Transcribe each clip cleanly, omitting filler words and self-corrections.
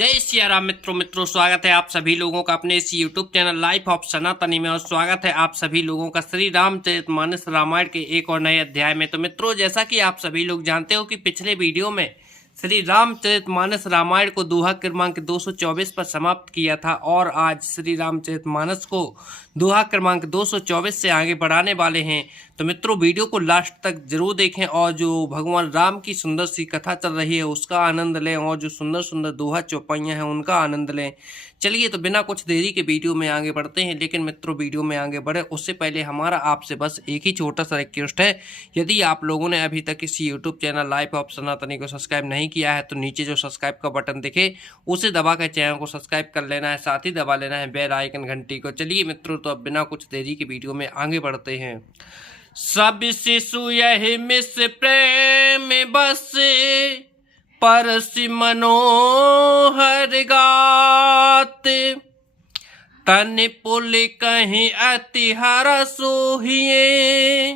जय सिया राम मित्रों स्वागत है आप सभी लोगों का अपने इस YouTube चैनल लाइफ ऑफ सनातनी में। और स्वागत है आप सभी लोगों का श्री रामचरितमानस रामायण के एक और नए अध्याय में। तो मित्रों, जैसा कि आप सभी लोग जानते हो कि पिछले वीडियो में श्री रामचरितमानस रामायण को दोहा क्रमांक 224 पर समाप्त किया था और आज श्री रामचरितमानस को दोहा क्रमांक 224 से आगे बढ़ाने वाले हैं। तो मित्रों, वीडियो को लास्ट तक जरूर देखें और जो भगवान राम की सुंदर सी कथा चल रही है उसका आनंद लें और जो सुंदर सुंदर दोहा चौपाइयाँ हैं उनका आनंद लें। चलिए, तो बिना कुछ देरी के वीडियो में आगे बढ़ते हैं। लेकिन मित्रों, वीडियो में आगे बढ़े उससे पहले हमारा आपसे बस एक ही छोटा सा रिक्वेस्ट है। यदि आप लोगों ने अभी तक इस यूट्यूब चैनल लाइफ ऑफ सनातनी को सब्सक्राइब नहीं किया है तो नीचे जो सब्सक्राइब का बटन दिखे उसे दबा कर चैनल को सब्सक्राइब कर लेना है, साथ ही दबा लेना है बेल आइकन घंटी को। चलिए मित्रों, तो अब बिना कुछ देरी के वीडियो में आगे बढ़ते हैं। सब शिशु यही मिस प्रेम बसे परसि मनोहर गाते, तन पुल कहीं अति हरस सोहिए,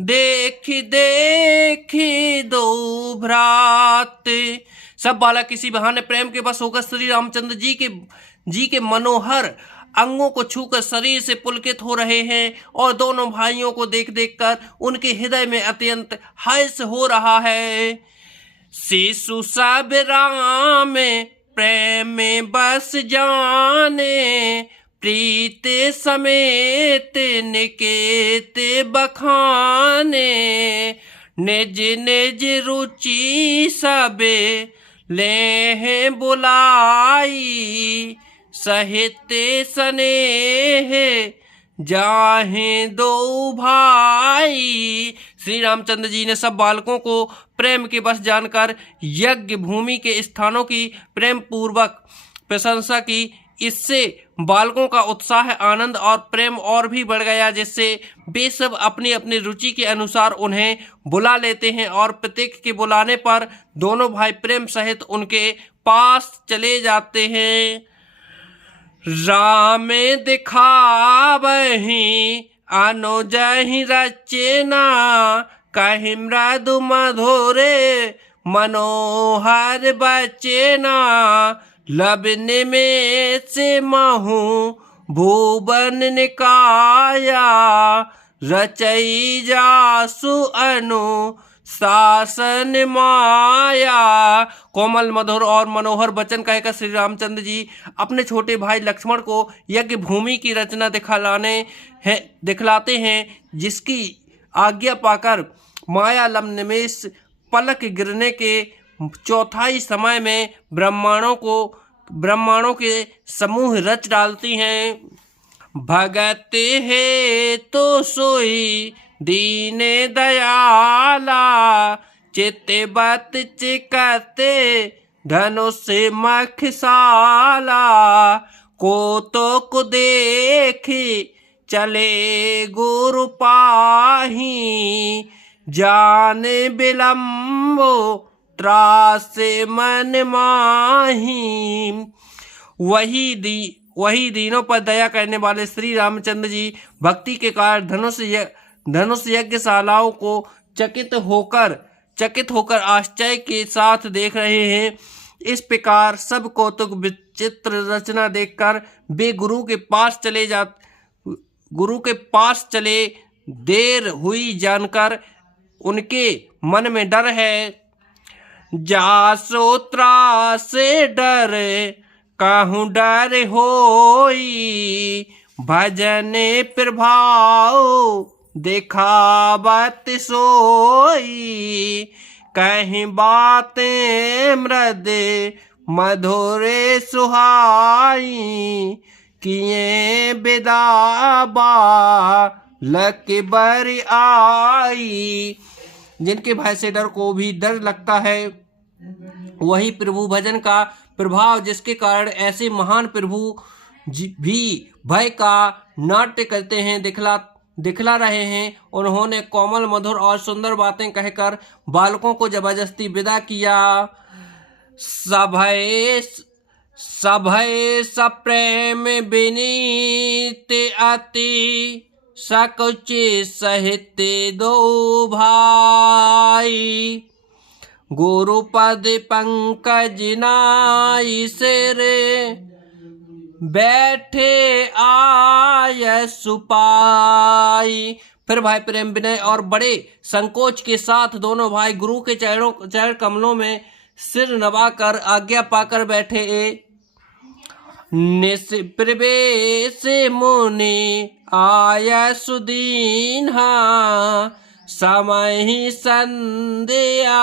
देखी देखी दो भ्राते। सब बालक किसी बहाने प्रेम के बस होकर श्री रामचंद्र जी के मनोहर अंगों को छूकर शरीर से पुलकित हो रहे हैं और दोनों भाइयों को देख देख कर उनके हृदय में अत्यंत हर्ष हो रहा है। शिशु सब राम प्रेम में बस जाने, प्रीत समेत निकेत बखाने, निज निज रुचि सबे ले बुलाई, सहित स्नेह जाहे दो भाई। श्री रामचंद्र जी ने सब बालकों को प्रेम के बस जानकर यज्ञ भूमि के स्थानों की प्रेम पूर्वक प्रशंसा की। इससे बालकों का उत्साह, आनंद और प्रेम और भी बढ़ गया, जिससे वे सब अपनी अपनी रुचि के अनुसार उन्हें बुला लेते हैं और प्रत्येक के बुलाने पर दोनों भाई प्रेम सहित उनके पास चले जाते हैं। राम दिखावहि अनुजहि रचना, कहि मृदु मधुरे मनोहर बचना, लब निमेष महु भुवन निकाया, रचई जासु अनु शासन माया। कोमल मधुर और मनोहर वचन कहकर श्री रामचंद्र जी अपने छोटे भाई लक्ष्मण को यज्ञ भूमि की रचना दिखलाते हैं, जिसकी आज्ञा पाकर माया लब निमेष पलक गिरने के चौथाई समय में ब्रह्मांडों के समूह रच डालती हैं। भगत है तो सोई दीन दयाला, चितवत चिकते धनुष मखसाला, को तो को देखी चले गुरु पाही, जान बिलम्बो त्रास मन माही। वही दीनों पर दया करने वाले श्री रामचंद्र जी भक्ति के कारण धनुष यज्ञशालाओं को चकित होकर आश्चर्य के साथ देख रहे हैं। इस प्रकार सब कौतुक विचित्र रचना देखकर वे गुरु के पास चले। देर हुई जानकर उनके मन में डर है। जासो त्रास डर काहू डर होई, भजन प्रभाव दिखावत सोई, कहीं बातें मृद मधुर सुहाई, किए बिदाबा लक बर आई। जिनके भय से डर को भी डर लगता है, वही प्रभु भजन का प्रभाव, जिसके कारण ऐसे महान प्रभु भी भय का नाट्य करते हैं, दिखला रहे हैं। उन्होंने कोमल मधुर और सुंदर बातें कहकर बालकों को जबरदस्ती विदा किया। सभय सप्रेम विनीत अति, सकुच सहित दो भाई, गुरुपद पंकज नाई सिरे बैठे आय सुपाई। फिर भाई प्रेम विनय और बड़े संकोच के साथ दोनों भाई गुरु के चरण कमलों में सिर नवाकर आज्ञा पाकर बैठे। निष्प्रवेश मुनि आय सुदीन्हा समय ही संध्या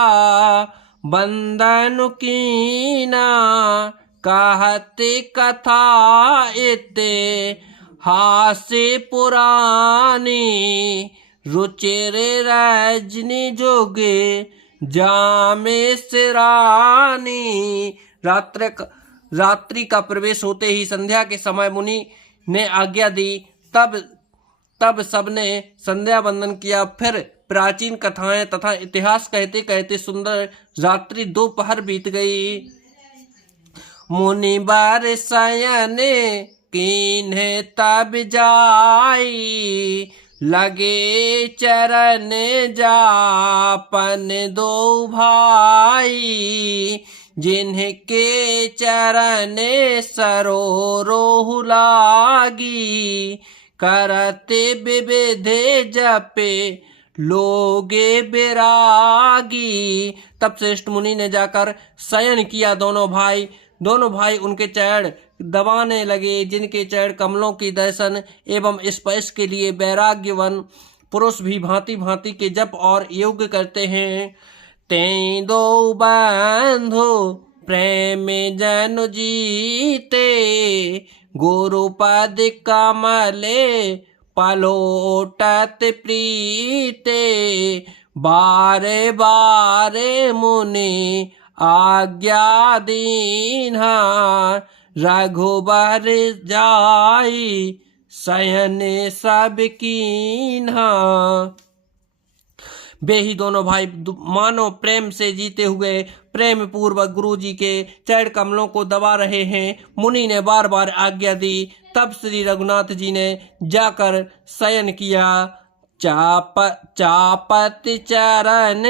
बंदन कीना कहते कथा इते हास्य पुरानी रुचिर रजनी जोगे जामे सिरानी। रात्रि का प्रवेश होते ही संध्या के समय मुनि ने आज्ञा दी। तब सबने संध्या वंदन किया। फिर प्राचीन कथाएं तथा इतिहास कहते कहते सुंदर रात्रि दोपहर बीत गई। मुनि बार शयन कीन्हे तब जाई लगे चरण जापन दो भाई जिनके चरण सरोरोह लागी करते विविधे जपे लोगे बिरागी। तब श्रेष्ठ मुनि ने जाकर शयन किया। दोनों भाई उनके चरण दबाने लगे जिनके चरण कमलों की दर्शन एवं स्पर्श के लिए वैराग्यवन पुरुष भी भांति भांति के जप और योग करते हैं। तें दो बंधु प्रेम जन जीते गुरुपद कमले पलोटत प्रीते बारे बारे मुनि आज्ञा दीन्हा रघुबर जाई शयन सब कीन्हा। वे ही दोनों भाई मानो प्रेम से जीते हुए प्रेम पूर्वक गुरु जी के चरण कमलों को दबा रहे हैं। मुनि ने बार बार आज्ञा दी। तब श्री रघुनाथ जी ने जाकर शयन किया। चापत चरण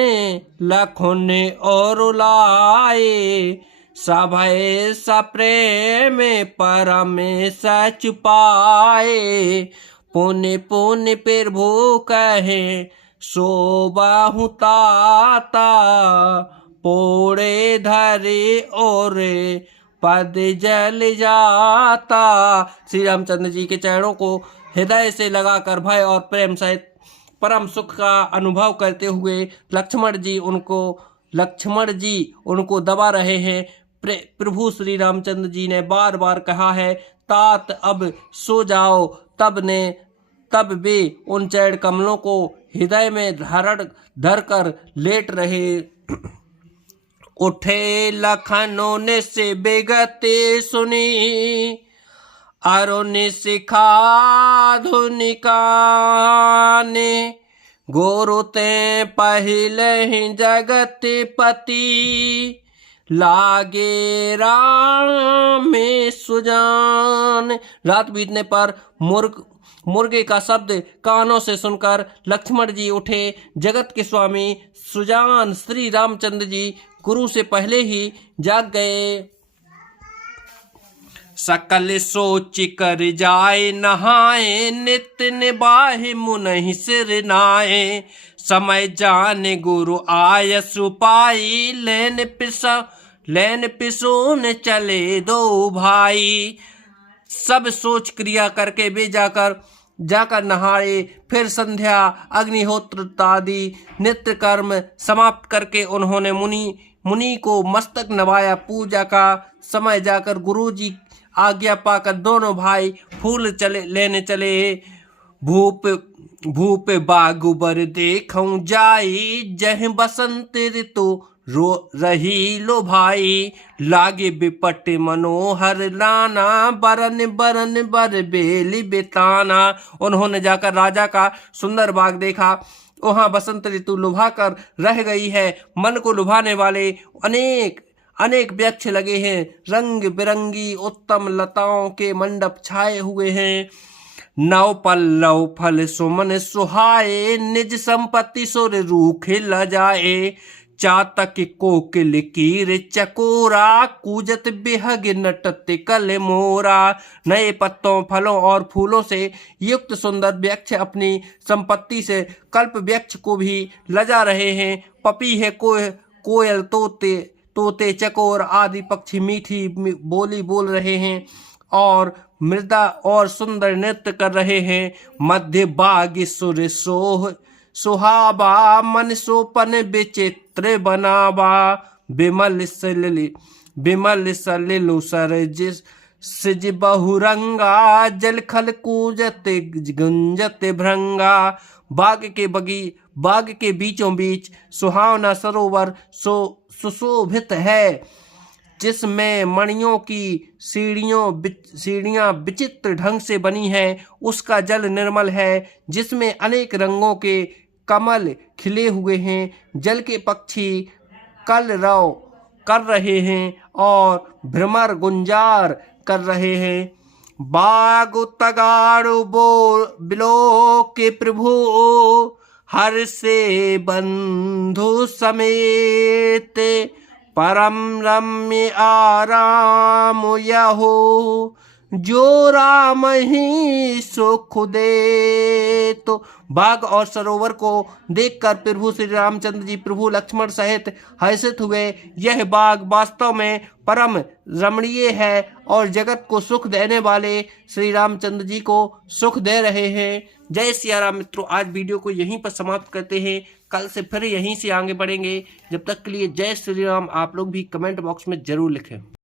लखुन और लाए सभय सप्रेम परम सच पाए पुण्य पुण्य प्रभु कहे शोभाहु ताता पोड़े धरे और पद जल जाता। श्री रामचंद्र जी के चरणों को हृदय से लगाकर भय और प्रेम सहित परम सुख का अनुभव करते हुए लक्ष्मण जी उनको दबा रहे हैं। प्रभु श्री रामचंद्र जी ने बार बार कहा है तात अब सो जाओ। तब वे उन चरण कमलों को हृदय में धर कर लेट रहे। उठे लखनों ने से बेगते सुनी अरुण शिखा धुनिकाने गुरु ते पहले ही जगत पति लागे राम में सुजान। रात बीतने पर मुर्गे का शब्द कानों से सुनकर लक्ष्मण जी उठे। जगत के स्वामी सुजान श्री रामचंद्र जी गुरु से पहले ही जाग गए। सकल सोच कर जाए नहाए नित्य निबाहे मुनहि सिर नाए समय जाने गुरु आय सुपाई लेन पिसोन चले दो भाई। सब सोच क्रिया करके वे जाकर नहाए। फिर संध्या अग्निहोत्र आदि नित्य कर्म समाप्त करके उन्होंने मुनि को मस्तक नवाया। पूजा का समय जाकर गुरु जी आज्ञा पाकर दोनों भाई फूल लेने चले। भूप बागुबर देखूं जाई जह बसंत ऋतु रही लो भाई लागे बिपट मनोहर लाना बरन बरन बर बेली बेताना। उन्होंने जाकर राजा का सुंदर बाग देखा। वहाँ बसंत ऋतु लुभा कर रह गई है। मन को लुभाने वाले अनेक वृक्ष लगे हैं। रंग बिरंगी उत्तम लताओं के मंडप छाए हुए हैं। नव पल्लव फल सुमन सुहाए निज संपत्ति सुर रूखे ल जाए चातक कोकिल कीर चकोरा, कूजत बेहग नटत कल मोरा। नए पत्तों, फलों और फूलों से युक्त सुंदर वृक्ष अपनी संपत्ति से कल्प वृक्ष को भी लजा रहे हैं। पपीहे, कोयल, तोते, चकोर आदि पक्षी मीठी बोली बोल रहे हैं और मृदा और सुंदर नृत्य कर रहे हैं। मध्य बाग सुर सुहावा, मन सोपन विचित्र बनावा। बिमल सलिल सिज बहुरंगा, जल खल कूजत गुंजत भृंगा। बाग के बीचों बीच सुहावना सरोवर सुशोभित है, जिसमें मणियों की सीढ़ियां विचित्र ढंग से बनी हैं। उसका जल निर्मल है, जिसमें अनेक रंगों के कमल खिले हुए हैं। जल के पक्षी कलरव कर रहे हैं और भ्रमर गुंजार कर रहे हैं। बाग तगाड़ो बिलो के प्रभु, हर से बंधु समेत। परम रम्य आराम यहो, जो राम ही सुख दे। तो बाग और सरोवर को देखकर प्रभु श्री रामचंद्र जी प्रभु लक्ष्मण सहित हर्षित हुए। यह बाग वास्तव में परम रमणीय है और जगत को सुख देने वाले श्री रामचंद्र जी को सुख दे रहे हैं। जय सिया राम। मित्रों, आज वीडियो को यहीं पर समाप्त करते हैं। कल से फिर यहीं से आगे बढ़ेंगे। जब तक के लिए जय श्री राम। आप लोग भी कमेंट बॉक्स में जरूर लिखें।